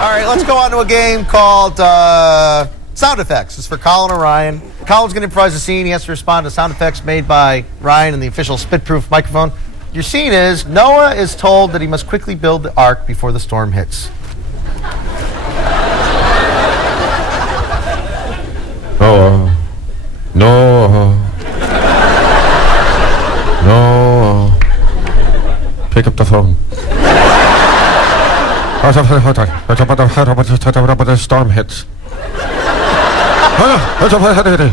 All right, let's go on to a game called Sound Effects. It's for Colin and Ryan. Colin's going to improvise a scene. He has to respond to sound effects made by Ryan and the official spit-proof microphone. Your scene is Noah is told that he must quickly build the ark before the storm hits. Noah. Pick up the phone. The storm hits. I don't know.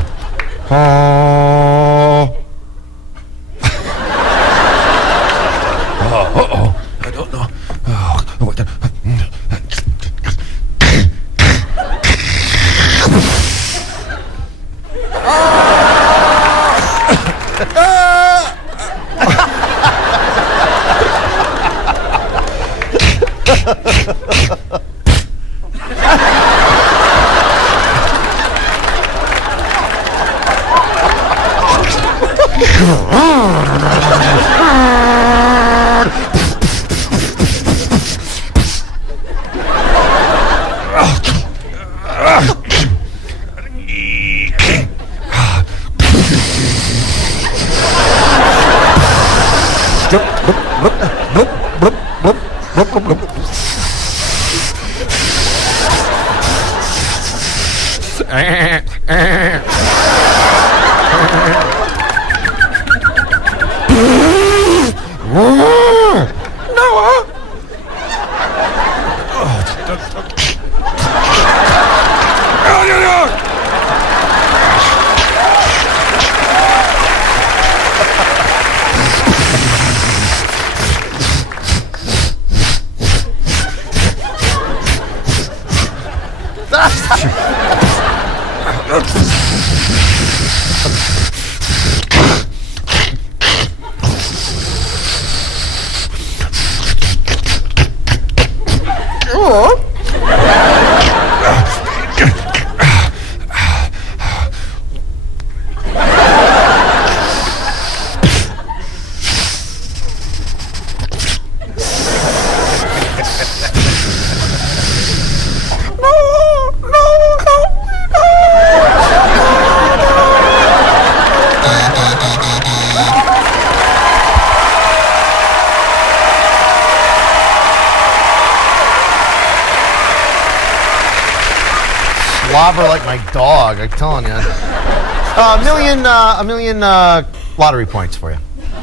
Slobber like my dog, I'm telling you. A million lottery points for you.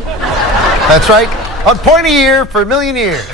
That's right. A point a year for a million years.